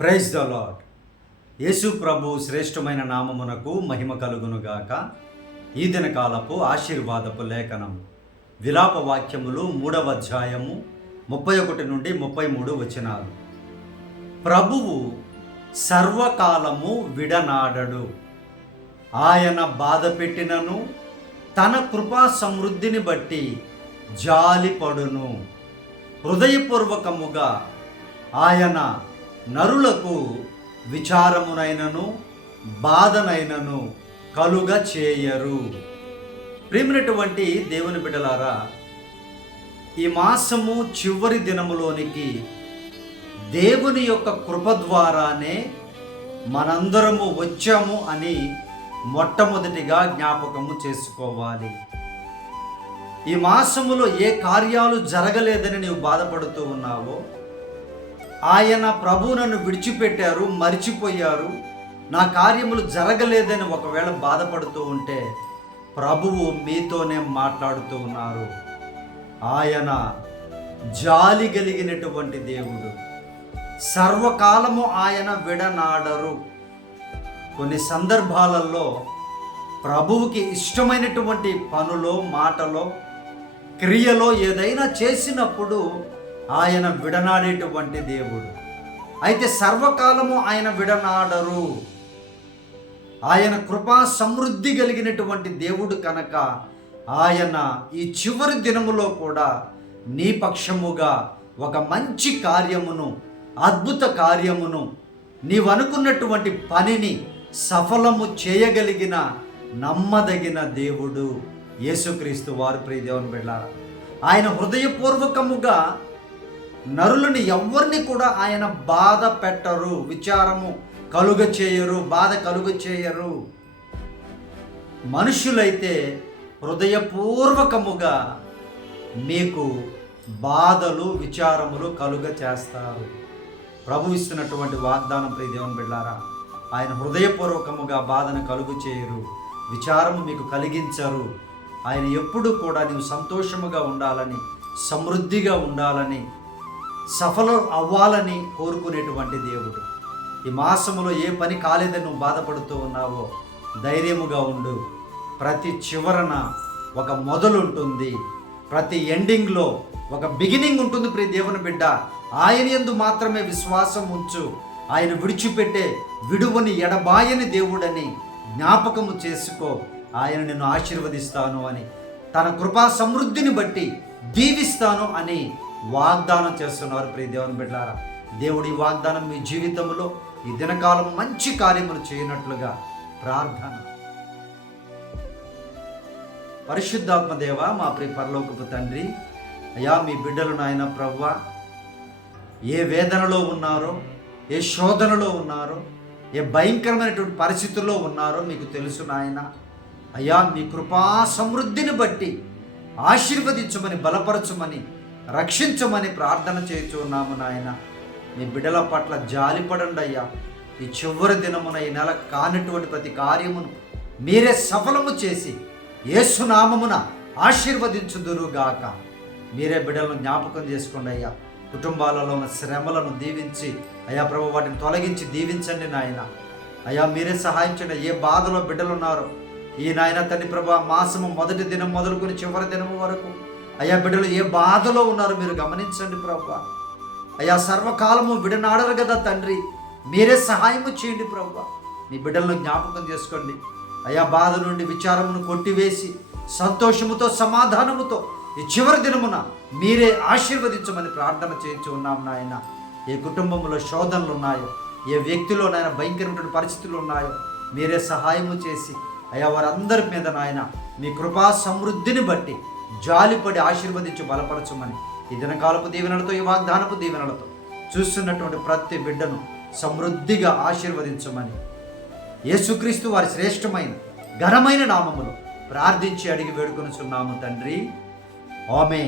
Praise the lord Yesu ప్రభు శ్రేష్టమైన నామమునకు మహిమ కలుగునుగాక. ఈ దినకాలపు ఆశీర్వాదపు లేఖనం. విలాప వాక్యములు మూడవ అధ్యాయము ముప్పై ఒకటి నుండి ముప్పై మూడు వచనాలు. ప్రభువు సర్వకాలము విడనాడడు. ఆయన బాధ పెట్టినను తన కృపా సమృద్ధిని బట్టి జాలిపడును. హృదయపూర్వకముగా ఆయన నరులకు విచారమునైనను బాధనైనను కలుగ చేయరు. ప్రేమినటువంటి దేవుని బిడ్డలారా ఈ మాసము చివరి దినములోనికి దేవుని యొక్క కృప ద్వారానే మనందరము వచ్చాము అని మొట్టమొదటిగా జ్ఞాపకము చేసుకోవాలి. ఈ మాసములో ఏ కార్యాలు జరగలేదని నీవు బాధపడుతూ ఉన్నావో ఆయన ప్రభు నన్ను విడిచిపెట్టారు మరిచిపోయారు. నా కార్యములు జరగలేదని ఒకవేళ బాధపడుతూ ఉంటే ప్రభువు మీతోనే మాట్లాడుతూ ఉన్నారు. ఆయన జాలి కలిగినటువంటి దేవుడు. సర్వకాలము ఆయన విడనాడరు. కొన్ని సందర్భాలలో ప్రభువుకి ఇష్టమైనటువంటి పనులో మాటలో క్రియలో ఏదైనా చేసినప్పుడు ఆయన విడనాడేటువంటి దేవుడు. అయితే సర్వకాలము ఆయన విడనాడరు. ఆయన కృపా సమృద్ధి కలిగినటువంటి దేవుడు కనుక ఆయన ఈ చివరి దినములో కూడా నీ పక్షముగా ఒక మంచి కార్యమును అద్భుత కార్యమును నీవనుకున్నటువంటి పనిని సఫలము చేయగలిగిన నమ్మదగిన దేవుడు యేసుక్రీస్తు వారు. ప్రియదేవుని వెళ్ళారు ఆయన హృదయపూర్వకముగా నరులని ఎవరిని కూడా ఆయన బాధ పెట్టరు విచారము కలుగ చేయరు బాధ కలుగ చేయరు. మనుషులైతే హృదయపూర్వకముగా మీకు బాధలు విచారములు కలుగ చేస్తారు. ప్రభు ఇస్తున్నటువంటి వాగ్దానం ప్రియ దేవుని బిడ్డారా ఆయన హృదయపూర్వకముగా బాధను కలుగు చేయరు విచారము మీకు కలిగించరు. ఆయన ఎప్పుడు కూడా నీవు సంతోషముగా ఉండాలని సమృద్ధిగా ఉండాలని సఫలం అవ్వాలని కోరుకునేటువంటి దేవుడు. ఈ మాసములో ఏ పని కాలేదని నువ్వు బాధపడుతూ ఉన్నావో ధైర్యముగా ఉండు. ప్రతి చివరన ఒక మొదలుంటుంది ప్రతి ఎండింగ్లో ఒక బిగినింగ్ ఉంటుంది ప్రియ దేవుని బిడ్డ. ఆయన ఎందు మాత్రమే విశ్వాసం ఉంచు. ఆయన విడిచిపెట్టే విడువని ఎడబాయని దేవుడని జ్ఞాపకము చేసుకో. ఆయన నిన్ను ఆశీర్వదిస్తాను అని తన కృపా సమృద్ధిని బట్టి దీవిస్తాను అని వాగ్దానం చేస్తున్నారు. ప్రియ దేవుని బిడ్డారా దేవుడి వాగ్దానం మీ జీవితంలో ఈ దినకాలం మంచి కార్యములు చేయనట్లుగా ప్రార్థన. పరిశుద్ధాత్మ దేవ మా ప్రియ పరలోకపు తండ్రి అయా మీ బిడ్డలు నాయన ప్రవ్వ ఏ వేదనలో ఉన్నారో ఏ శోధనలో ఉన్నారో ఏ భయంకరమైనటువంటి పరిస్థితుల్లో ఉన్నారో మీకు తెలుసు నాయన. అయ్యా మీ కృపా సమృద్ధిని బట్టి ఆశీర్వదించమని బలపరచమని రక్షించమని ప్రార్థన చేస్తున్నాము నాయన. నీ బిడ్డల పట్ల జాలిపడండి అయ్యా. ఈ చివరి దినమున ఈ నెల కానటువంటి ప్రతి కార్యమును మీరే సఫలము చేసి ఏసునామమున ఆశీర్వదించుదురుగాక మీరే బిడ్డలను జ్ఞాపకం చేసుకోండి అయ్యా. కుటుంబాలలో ఉన్న శ్రమలను దీవించి అయ్యా ప్రభు వాటిని తొలగించి దీవించండి నాయన. అయ్యా మీరే సహాయించండి ఏ బాధలో బిడ్డలు ఉన్నారో ఈ నాయన తండ్రి ప్రభా మాసము మొదటి దినం మొదలుకొని చివరి దినం వరకు అయ్యా బిడ్డలు ఏ బాధలో ఉన్నారో మీరు గమనించండి ప్రభు. అయ్యా సర్వకాలము విడనాడరు కదా తండ్రి. మీరే సహాయము చేయండి ప్రభు. మీ బిడ్డలను జ్ఞాపకం చేసుకోండి. అయ్యా బాధ నుండి విచారమును కొట్టివేసి సంతోషముతో సమాధానముతో ఈ చివరి దినమున మీరే ఆశీర్వదించమని ప్రార్థన చేయించి ఉన్నాం నాయన. ఏ కుటుంబంలో శోధనలు ఉన్నాయో ఏ వ్యక్తిలో నాయన పరిస్థితులు ఉన్నాయో మీరే సహాయము చేసి అయ్యా వారందరి మీద నాయన మీ కృపా సమృద్ధిని బట్టి జాలిపడి ఆశీర్వదించి బలపరచమని. ఈ దినకాలపు దీవెనలతో ఈ వాగ్దానపు దీవెనలతో చూస్తున్నటువంటి ప్రతి బిడ్డను సమృద్ధిగా ఆశీర్వదించమని. యేసుక్రీస్తు వారి శ్రేష్టమైన ఘనమైన నామములు ప్రార్థించి అడిగి వేడుకొనుచున్నాము తండ్రి. ఆమె